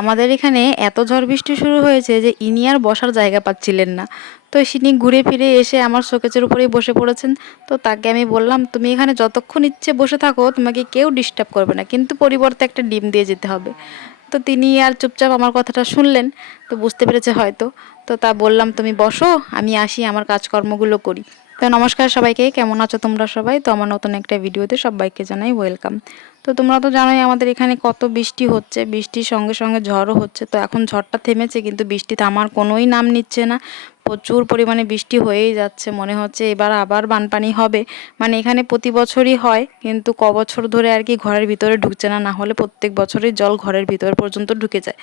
আমাদের এখানে এত ঝড় বৃষ্টি শুরু হয়েছে যে ইনি আর বসার জায়গা পাচ্ছিলেন না। তো সিনি ঘুরে ফিরে এসে আমার শোকেজের উপরেই বসে পড়েছেন। তো তাকে আমি বললাম, তুমি এখানে যতক্ষণ ইচ্ছে বসে থাকো, তোমাকে কেউ ডিস্টার্ব করবে না। কিন্তু পরিবর্তে একটা ডিম দিয়ে যেতে হবে। তো তিনি আর চুপচাপ আমার কথাটা শুনলেন, তো বুঝতে পেরেছে হয়তো। তো তা বললাম, তুমি বসো, আমি আসি, আমার কাজকর্মগুলো করি। তো নমস্কার সবাইকে, কেমন আছো তোমরা সবাই? তো আমার নতুন একটা ভিডিওতে সবাইকে জানাই ওয়েলকাম তো তোমরা তো জানোই আমাদের এখানে কত বৃষ্টি হচ্ছে। বৃষ্টির সঙ্গে সঙ্গে ঝড়ও হচ্ছে। তো এখন ঝড়টা থেমেছে, কিন্তু বৃষ্টি থামার কোনোই নাম নিচ্ছে না। প্রচুর পরিমাণে বৃষ্টি হয়েই যাচ্ছে। মনে হচ্ছে এবার আবার বানপানি হবে। মানে এখানে প্রতি বছরই হয়, কিন্তু ক বছর ধরে আর কি ঘরের ভিতরে ঢুকছে না। না হলে প্রত্যেক বছরই জল ঘরের ভিতর পর্যন্ত ঢুকে যায়।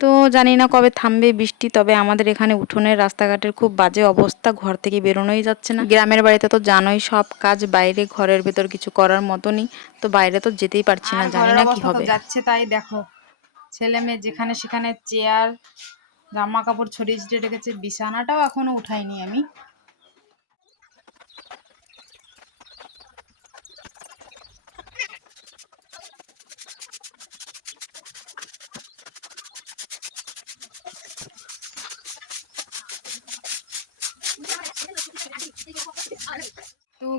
তো জানি না কবে থামবে বৃষ্টি তবে আমাদের এখানে উঠোনের রাস্তাঘাটের খুব বাজে অবস্থা ঘর থেকে বেরোনোই যাচ্ছে না। গ্রামের বাড়িতে তো জানোই সব কাজ বাইরে ঘরের ভেতর কিছু করার মতনই তো বাইরে তো যেতেই পারছি না জানি না কি হবে। যাচ্ছে তাই দেখো ছেলে মেয়ে যেখানে সেখানে চেয়ার জামা কাপড় ছড়িয়ে ছিটিয়ে রেখেছে বিছানাটাও এখনও উঠাইনি আমি।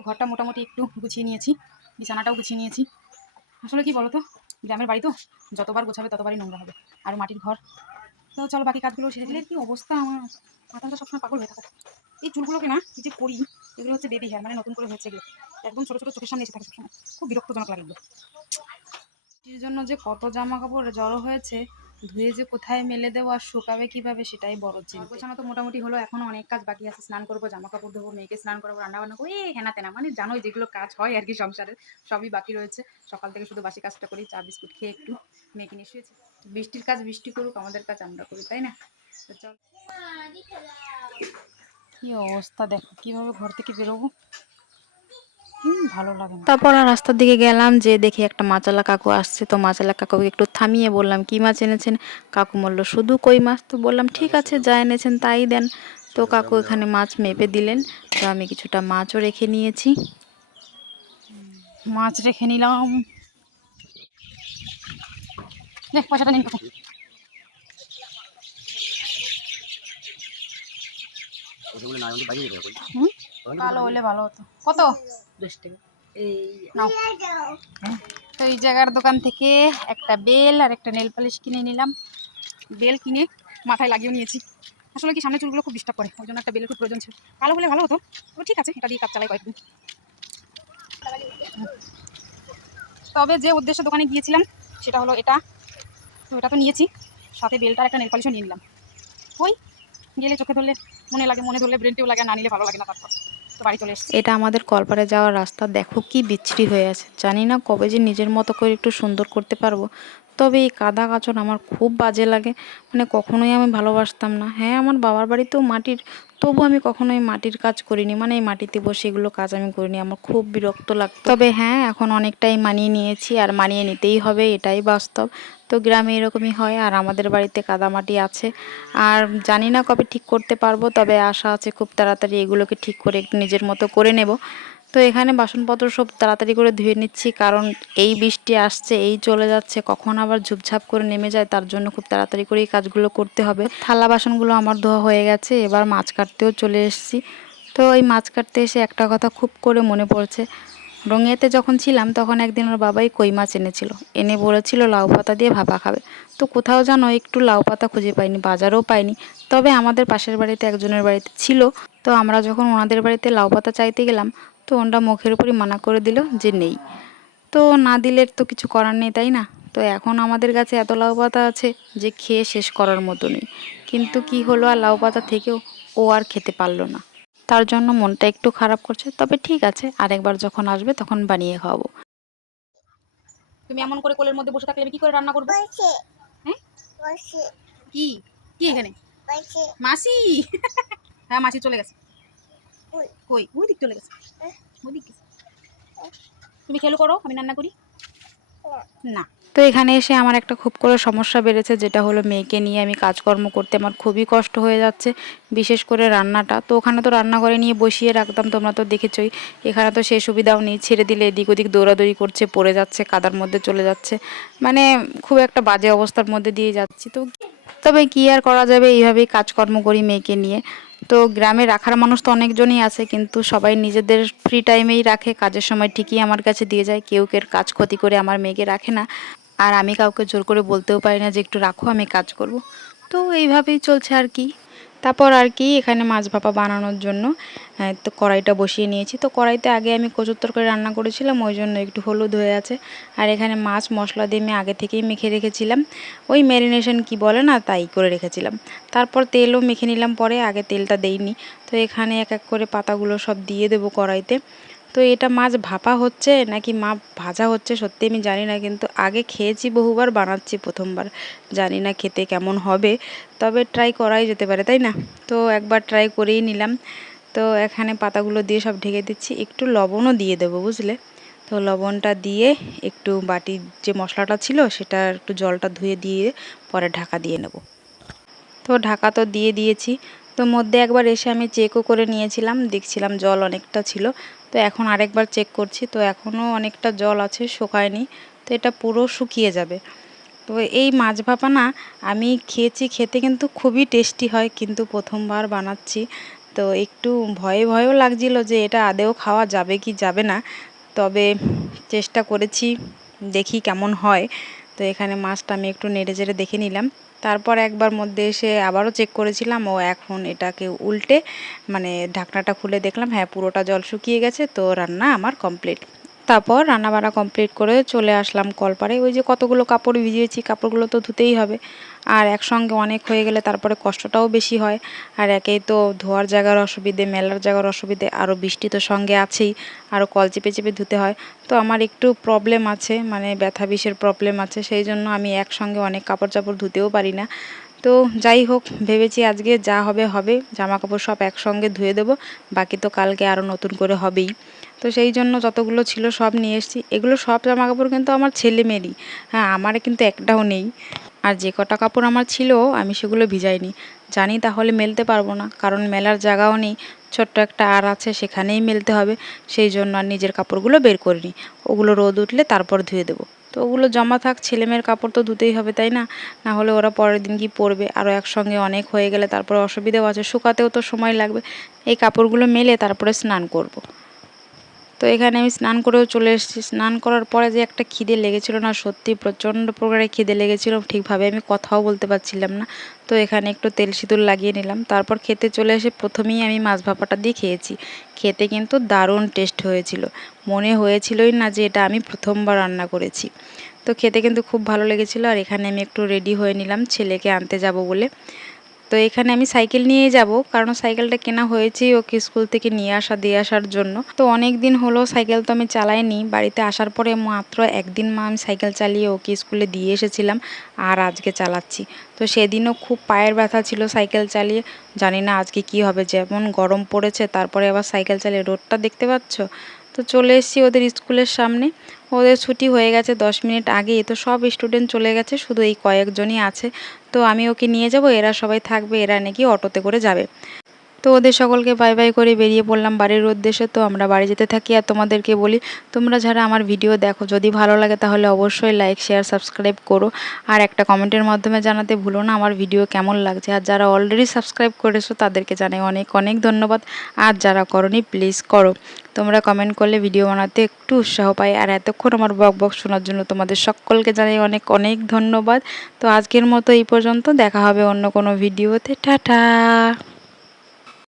ঘরটা মোটামুটি একটু গুছিয়ে নিয়েছি, বিছানাটাও গুছিয়ে নিয়েছি। আসলে কি বলতো, গ্রামের বাড়ি তো, যতবার গোছাবে ততবারই নোংরা হবে, আর মাটির ঘর। তো চলো বাকি কাজগুলো সেরে দিলে কি অবস্থা আমার? মাথাটা সবসময় পাগল হয়ে থাকে। এই চুলগুলোকে না যে করি, এগুলো হচ্ছে বেবি হেয়ার মানে নতুন করে হয়েছে এগুলো। একদম ছোটো ছোটো চোখের সামনে এসে থাকে সবসময়। খুব বিরক্তজনক লাগে এগুলো। জন্য যে কত জামা কাপড় জড়ো হয়েছে ধুয়ে যে কোথায় মেলে দেবো আর শুকাবে কীভাবে সেটাই বড় চিন্তা। গোছানো তো মোটামুটি হলো এখনও অনেক কাজ বাকি আছে স্নান করব জামা কাপড় ধোবো মেয়েকে স্নান করব রান্না বান্না করব এই হেনা তেনা মানে জানোই যেগুলো কাজ হয় আর কি সংসারের সবই বাকি রয়েছে। সকাল থেকে শুধু বাসি কাজটা করি চা বিস্কুট খেয়ে একটু মেয়েকে নিয়ে শুয়েছি। বৃষ্টির কাজ বৃষ্টি করুক আমাদের কাজ আমরা করি তাই না? চল। কি অবস্থা দেখো কীভাবে ঘর থেকে বেরোবো? তারপর আর রাস্তার দিকে গেলাম যে দেখি একটা মাচালা কাকু আসছে। তো মাচালা কাকুকে একটু থামিয়ে বললাম কি মাছ এনেছেন? কাকু বলল শুধু কই মাছ? তো বললাম ঠিক আছে যা এনেছেন তাই দেন। তো কাকু এখানে মাছ। মেপে দিলেন। তো আমি কিছুটা মাছও রেখে নিয়েছি। মাছ রেখে নিলাম। দেখ পয়সাটা নিন হলে ভালো হতো। কত? তো এই জায়গার দোকান থেকে একটা বেল আর একটা নেল পালিশ কিনে নিলাম। বেল কিনে মাথায় লাগিয়ে নিয়েছি। আসলে কি সামনে চুলগুলো খুব ডিস্টার্ব করে, ওই জন্য একটা বেলের খুব প্রয়োজন ছিল। ভালো হলে ভালো হতো তো ঠিক আছে, এটা দিয়ে কাজ চালাই কয়েকদিন। তবে যে উদ্দেশ্যে দোকানে গিয়েছিলাম, সেটা হলো এটা। তো এটা তো নিয়েছি, সাথে বেলটার একটা নেল পালিশও নিয়ে নিলাম। ওই, গেলে চোখে ধরলে মনে লাগে, মনে ধরলে ব্রেনটিও লাগে, না নিলে ভালো লাগে না তারপর। এটা আমাদের কলপাড়ে যাওয়ার রাস্তা। দেখো কি বিচ্ছিরি হয়ে আছে। জানি না কবে যে নিজের মতো করে একটু সুন্দর করতে পারব। তবে এই কাদা কাচন আমার খুব বাজে লাগে। মানে কখনোই আমি ভালোবাসতাম না। হ্যাঁ আমার বাবার বাড়িতেও মাটির, তবু আমি কখনোই মাটির কাজ করিনি। মানে এই মাটিতে বসে এগুলো কাজ আমি করিনি। আমার খুব বিরক্ত লাগতো। তবে হ্যাঁ এখন অনেকটাই মানিয়ে নিয়েছি আর মানিয়ে নিতেই হবে, এটাই বাস্তব। তো গ্রামে এরকমই হয় আর আমাদের বাড়িতে কাদামাটি আছে। আর জানি না কবে ঠিক করতে পারব, তবে আশা আছে খুব তাড়াতাড়ি এগুলোকে ঠিক করে নিজের মতো করে নেব। তো এখানে বাসনপত্র সব তাড়াতাড়ি করে ধুয়ে নিচ্ছি, কারণ এই বৃষ্টি আসছে, এই চলে যাচ্ছে, কখন আবার ঝুপঝাপ করে নেমে যায়, তার জন্য খুব তাড়াতাড়ি করে এই কাজগুলো করতে হবে। থালা বাসনগুলো আমার ধোয়া হয়ে গেছে, এবার মাছ কাটতেও চলে এসেছি। তো এই মাছ কাটতে এসে একটা কথা খুব করে মনে পড়ছে। রঙিয়াতে যখন ছিলাম, তখন একদিন ওর বাবাই কই মাছ এনেছিল। এনে বলেছিল, লাউ পাতা দিয়ে ভাপা খাবে। তো কোথাও যেন একটু লাউ পাতা খুঁজে পাইনি, বাজারেও পাইনি। তবে আমাদের পাশের বাড়িতে একজনের বাড়িতে ছিল। তো আমরা যখন ওনাদের বাড়িতে লাউ পাতা চাইতে গেলাম তো ওনরা মুখের উপরই মানা করে দিল যে নেই। তো না দিলে তো কিছু করার নেই তাই না? তো এখন আমাদের কাছে এত লাউ পাতা আছে যে খেয়ে শেষ করার মতো নেই কিন্তু কি হলো আর লাউ পাতা থেকেও ও আর খেতে পারল না। তার জন্য মনটা একটু খারাপ করছে তবে ঠিক আছে আরেকবার যখন আসবে তখন বানিয়ে খাওয়াবো। তুমি এমন করে কোলের মধ্যে বসে থাকলে আমি কি করে রান্না করব? হ্যাঁ? কি? কি এখানে? মাসি? হ্যাঁ মাসি চলে গেছে। কই? ওই দিক চলে গেছে। ওই দিক তুমি খেলো করো আমি রান্না করি। না। তো এখানে এসে আমার একটা খুব করে সমস্যা বেড়েছে যেটা হলো মেয়েকে নিয়ে আমি কাজকর্ম করতে আমার খুবই কষ্ট হয়ে যাচ্ছে বিশেষ করে রান্নাটা। তো ওখানে তো রান্নাঘরে নিয়ে বসিয়ে রাখতাম তোমরা তো দেখেছই। এখানে তো সেই সুবিধাও নেই ছেড়ে দিলে এদিক ওদিক দৌড়াদৌড়ি করছে পড়ে যাচ্ছে কাদার মধ্যে চলে যাচ্ছে। মানে খুব একটা বাজে অবস্থার মধ্যে দিয়ে যাচ্ছি। তো তবে কি আর করা যাবে এইভাবেই কাজকর্ম করি মেয়েকে নিয়ে। তো গ্রামে রাখার মানুষ তো অনেকজনই আছে, কিন্তু সবাই নিজেদের ফ্রি টাইমেই রাখে, কাজের সময় ঠিকই আমার কাছে দিয়ে যায়, কেউ কেউ কাজ ক্ষতি করে আমার মেয়েকে রাখে না, আর আমি কাউকে জোর করে বলতেও পারি না যে একটু রাখো, আমি কাজ করব। তো এইভাবেই চলছে আর কি। তারপর আর কি এখানে মাছ ভাপা বানানোর জন্য তো কড়াইটা বসিয়ে নিয়েছি। তো কড়াইতে আগে আমি কচুর তরকারি রান্না করেছিলাম, ওই জন্য একটু হলুদ হয়ে আছে। আর এখানে মাছ মশলা দিয়ে আমি আগে থেকেই মেখে রেখেছিলাম। ওই ম্যারিনেশন কি বলে না, তাই করে রেখেছিলাম। তারপর তেলও মেখে নিলাম পরে, আগে তেলটা দেইনি। তো এখানে এক এক করে পাতাগুলো সব দিয়ে দেবো কড়াইতে। তো এটা মাছ ভাপা হচ্ছে নাকি মা ভাজা হচ্ছে সত্যি আমি জানি না, কিন্তু আগে খেয়েছি বহুবার, বানাচ্ছি প্রথমবার। জানি না খেতে কেমন হবে, তবে ট্রাই করাই যেতে পারে, তাই না? তো একবার ট্রাই করেই নিলাম। তো এখানে পাতাগুলো দিয়ে সব ঢেকে দিচ্ছি, একটু লবণও দিয়ে দেবো, বুঝলে? তো লবণটা দিয়ে একটু বাটির যে মশলাটা ছিল সেটা একটু জলটা ধুয়ে দিয়ে পরে ঢাকা দিয়ে নেব। তো ঢাকা তো দিয়ে দিয়েছি। তো মধ্যে একবার এসে আমি চেকও করে নিয়েছিলাম, দেখছিলাম জল অনেকটা ছিল। তো এখন আরেকবার চেক করছি, তো এখনও অনেকটা জল আছে, শুকায়নি, তো এটা পুরো শুকিয়ে যাবে। তো এই মাছ ভাপা না আমি খেয়েছি, খেতে কিন্তু খুবই টেস্টি হয়, কিন্তু প্রথমবার বানাচ্ছি, তো একটু ভয়ে ভয়েও লাগছিল যে এটা আদেও খাওয়া যাবে কি যাবে না, তবে চেষ্টা করেছি, দেখি কেমন হয়। তো এখানে মাছটা আমি একটু নেড়ে চেড়ে দেখে নিলাম। তারপর একবার মধ্যে এসে আবারও চেক করেছিলাম, ও এখন এটাকে উল্টে মানে ঢাকনাটা খুলে দেখলাম হ্যাঁ পুরোটা জল শুকিয়ে গেছে, তো রান্না আমার কমপ্লিট তারপর রান্নাবান্না কমপ্লিট করে চলে আসলাম কলপারে ওই যে কতগুলো কাপড় ভিজিয়েছি, কাপড়গুলো তো ধুতেই হবে। আর একসঙ্গে অনেক হয়ে গেলে তারপরে কষ্টটাও বেশি হয়। আর একেই তো ধোয়ার জায়গার অসুবিধে, মেলার জায়গার অসুবিধে আরও বৃষ্টি তো সঙ্গে আছেই আরও কল চেপে চেপে ধুতে হয়। তো আমার একটু প্রবলেম আছে মানে ব্যথা বিষের প্রবলেম আছে, সেই জন্য আমি একসঙ্গে অনেক কাপড় চাপড় ধুতেও পারি না। তো যাই হোক, ভেবেছি আজকে যা হবে হবে। জামা কাপড় সব একসঙ্গে ধুয়ে দেবো, বাকি তো কালকে আরও নতুন করে হবেই। তো সেই জন্য যতগুলো ছিল সব নিয়ে এসেছি। এগুলো সব জামা কাপড় কিন্তু আমার ছেলে মেয়েরই হ্যাঁ আমার কিন্তু একটাও নেই। আর যে কটা কাপড় আমার ছিল, আমি সেগুলো ভিজাইনি। জানি তাহলে মেলতে পারব না, কারণ মেলার জায়গাও নেই, ছোট্ট একটা আর আছে, সেখানেই মেলতে হবে। সেই জন্য আর নিজের কাপড়গুলো বের করিনি। ওগুলো রোদ উঠলে তারপর ধুয়ে দেবো। তো ওগুলো জমা থাক, ছেলেমেয়ের কাপড় তো ধুতেই হবে, তাই না? না হলে ওরা পরের দিন কি পরবে? আরও একসঙ্গে অনেক হয়ে গেলে তারপরে অসুবিধাও আছে, শুকাতেও তো সময় লাগবে। এই কাপড়গুলো মেলে তারপরে স্নান করব। তো এখানে আমি স্নান করেও চলে এসেছি। স্নান করার পরে যে একটা খিদে লেগেছিল না, সত্যি প্রচণ্ড প্রকারে খিদে লেগেছিল, ঠিকভাবে আমি কথাও বলতে পারছিলাম না। তো এখানে একটু তেল সিঁদুর লাগিয়ে নিলাম। তারপর খেতে চলে এসে প্রথমেই আমি মাছ ভাপাটা দিয়ে খেয়েছি। খেতে কিন্তু দারুণ টেস্ট হয়েছিল। মনে হয়েছিলই না যে এটা আমি প্রথমবার রান্না করেছি। তো খেতে কিন্তু খুব ভালো লেগেছিলো। আর এখানে আমি একটু রেডি হয়ে নিলাম ছেলেকে আনতে যাব বলে। তো এখানে আমি সাইকেল নিয়ে যাব, কারণ সাইকেলটা কেনা হয়েছে ওকে স্কুল থেকে নিয়ে আসা, দিয়ে আসার জন্য। তো অনেক দিন হলো সাইকেল তো আমি চালাইনি, বাড়িতে আসার পরে মাত্র একদিন মা আমি সাইকেল চালিয়ে ওকে স্কুলে দিয়ে এসেছিলাম আর আজকে চালাচ্ছি। তো সেদিনও খুব পায়ের ব্যথা ছিল সাইকেল চালিয়ে, জানি না আজকে কি হবে, যেমন গরম পড়েছে, তারপরে আবার সাইকেল চালিয়ে রোডটা দেখতে পাচ্ছ? তো চলে এসেছি ওদের স্কুলের সামনে। ওদের ছুটি হয়ে গেছে দশ মিনিট আগে তো সব স্টুডেন্ট চলে গেছে, শুধু এই কয়েকজনই আছে। তো আমি ওকে নিয়ে যাব, এরা সবাই থাকবে, এরা নাকি অটোতে করে যাবে। তো ওদের সকলকে বাই বাই করে বেরিয়ে পড়লাম বাড়ির উদ্দেশ্যে। তো আমরা বাড়ি যেতে থাকি আর তোমাদেরকে বলি, তোমরা যারা আমার ভিডিও দেখো, যদি ভালো লাগে তাহলে অবশ্যই লাইক, শেয়ার, সাবস্ক্রাইব করো। আর একটা কমেন্টের মাধ্যমে জানাতে ভুলো না আমার ভিডিও কেমন লাগছে। আর যারা অলরেডি সাবস্ক্রাইব করেছ, তাদেরকে জানাই অনেক অনেক ধন্যবাদ। আর যারা করনি প্লিজ করো। তোমরা কমেন্ট করলে ভিডিও বানাতে একটু উৎসাহ পাই। আর এতক্ষণ আমার বক বক শোনার জন্য তোমাদের সকলকে জানাই অনেক অনেক ধন্যবাদ। তো আজকের মতো এই পর্যন্ত, দেখা হবে অন্য কোনো ভিডিওতে। টাটা!